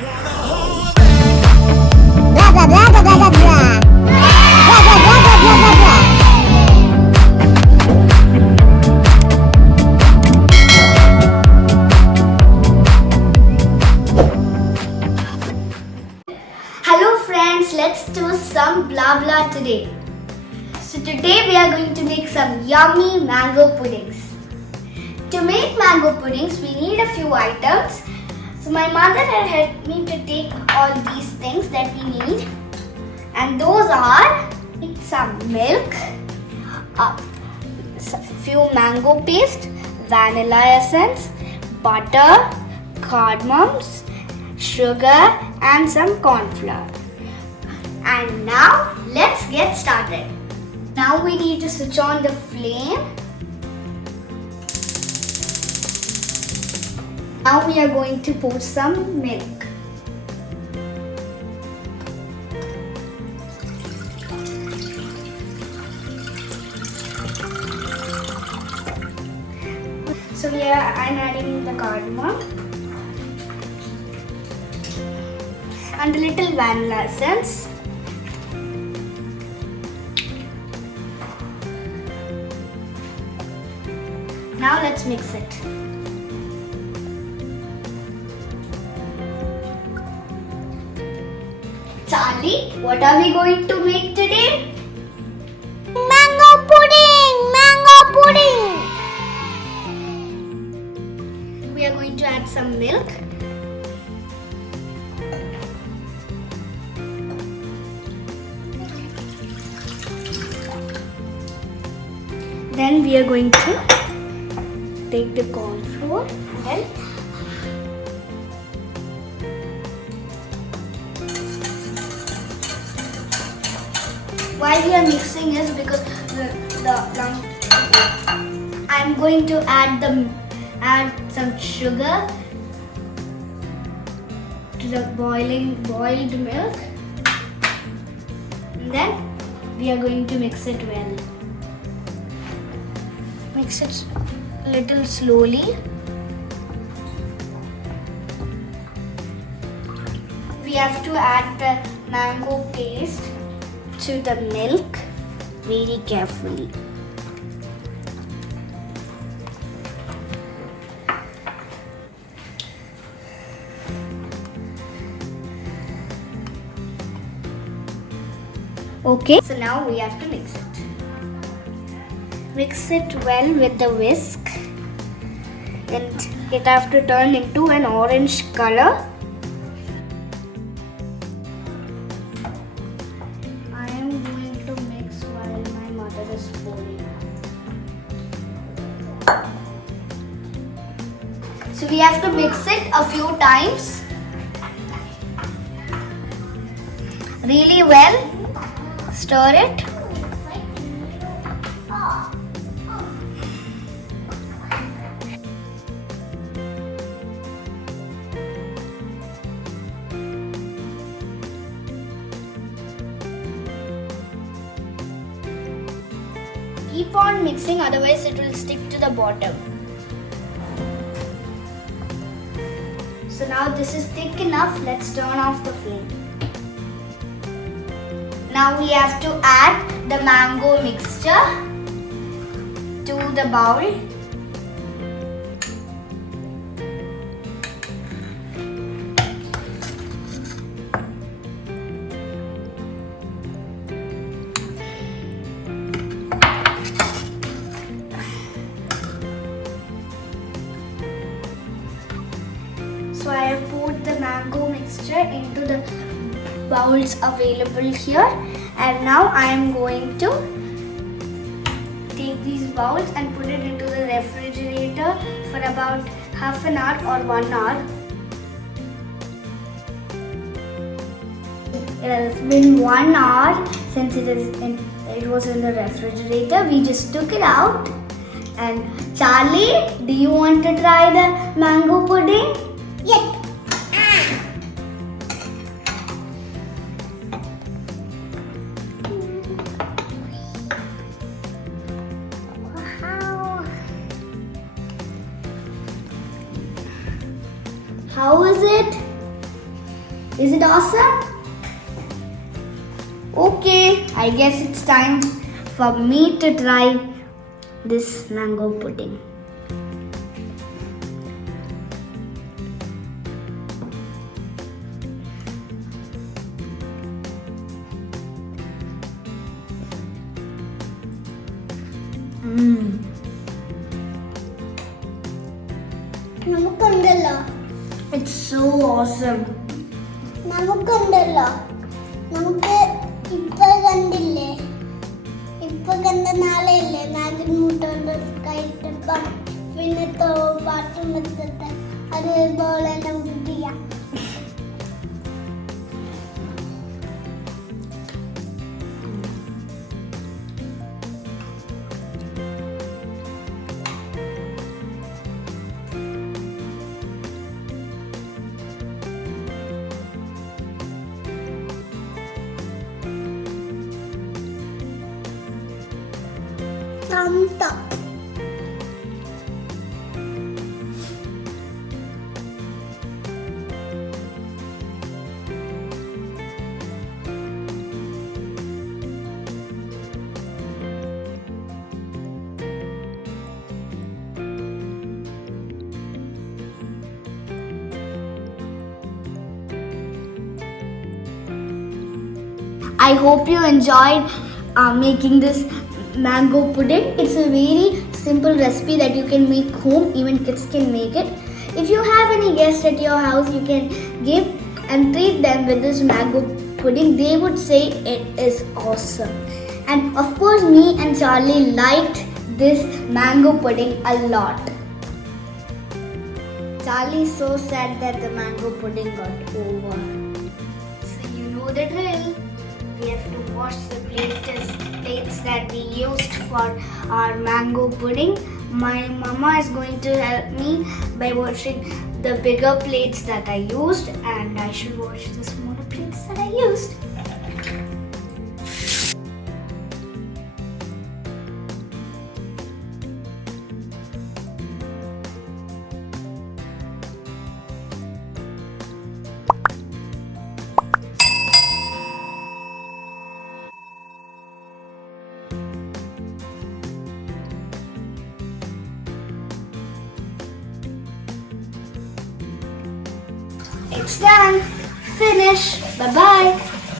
Blah blah blah blah blah blah blah. Blah blah blah blah blah blah blah. Hello friends, let's do some blah blah today. So today we are going to make some yummy mango puddings. To make mango puddings, we need a few items. So my mother had helped me to take all these things that we need. And those are some milk, a few mango paste, vanilla essence, butter, cardamoms, sugar and some corn flour. And now let's get started. Now we need to switch on the flame. Now we are going to pour some milk. So I'm adding the cardamom and a little vanilla essence. Now let's mix it. Charlie, what are we going to make today? Mango pudding! Mango pudding! We are going to add some milk. Then we are going to take the corn flour and while we are mixing is because I'm going to add some sugar to the boiled milk, and then we are going to mix it well. Mix it a little slowly. We have to add the mango paste to the milk very carefully. Okay, so now we have to mix it. Mix it well with the whisk and it have to turn into an orange color. I am going to mix while my mother is pouring. So we have to mix it a few times really well. Stir it. Keep on mixing, otherwise it will stick to the bottom. So now this is thick enough, let's turn off the flame. Now we have to add the mango mixture to the bowl. So I have poured the mango mixture into the bowls available here, and now I am going to take these bowls and put it into the refrigerator for about half an hour or 1 hour. It has been 1 hour since it was in the refrigerator. We just took it out. And Charlie, do you want to try the mango pudding? Yes. How is it? Is it awesome? Okay, I guess it's time for me to try this mango pudding. നമുക്കുണ്ടല്ലോ It's so awesome. നമുക്കുണ്ടല്ലോ നമുക്ക് ഇപ്പൊ കണ്ടില്ലേ ഇപ്പൊ കണ്ട നാളെയല്ലേ നാഗിനൂട്ടുണ്ട് കഴിച്ചപ്പം പിന്നെ പാട്ടും വെച്ചിട്ട് അതേപോലെ നമുക്ക് ചെയ്യാം thumbs up. I hope you enjoyed making this mango pudding. It's a very simple recipe that you can make home. Even kids can make it. If you have any guests at your house, you can give and treat them with this mango pudding. They would say it is awesome. And of course, me and Charlie liked this mango pudding a lot. Charlie is so sad that the mango pudding got over. So you know the drill. We have to wash the plates that we used for our mango pudding. My mama is going to help me by washing the bigger plates that I used, and I should wash the smaller plates that I used. It's done. Finish. Bye-bye.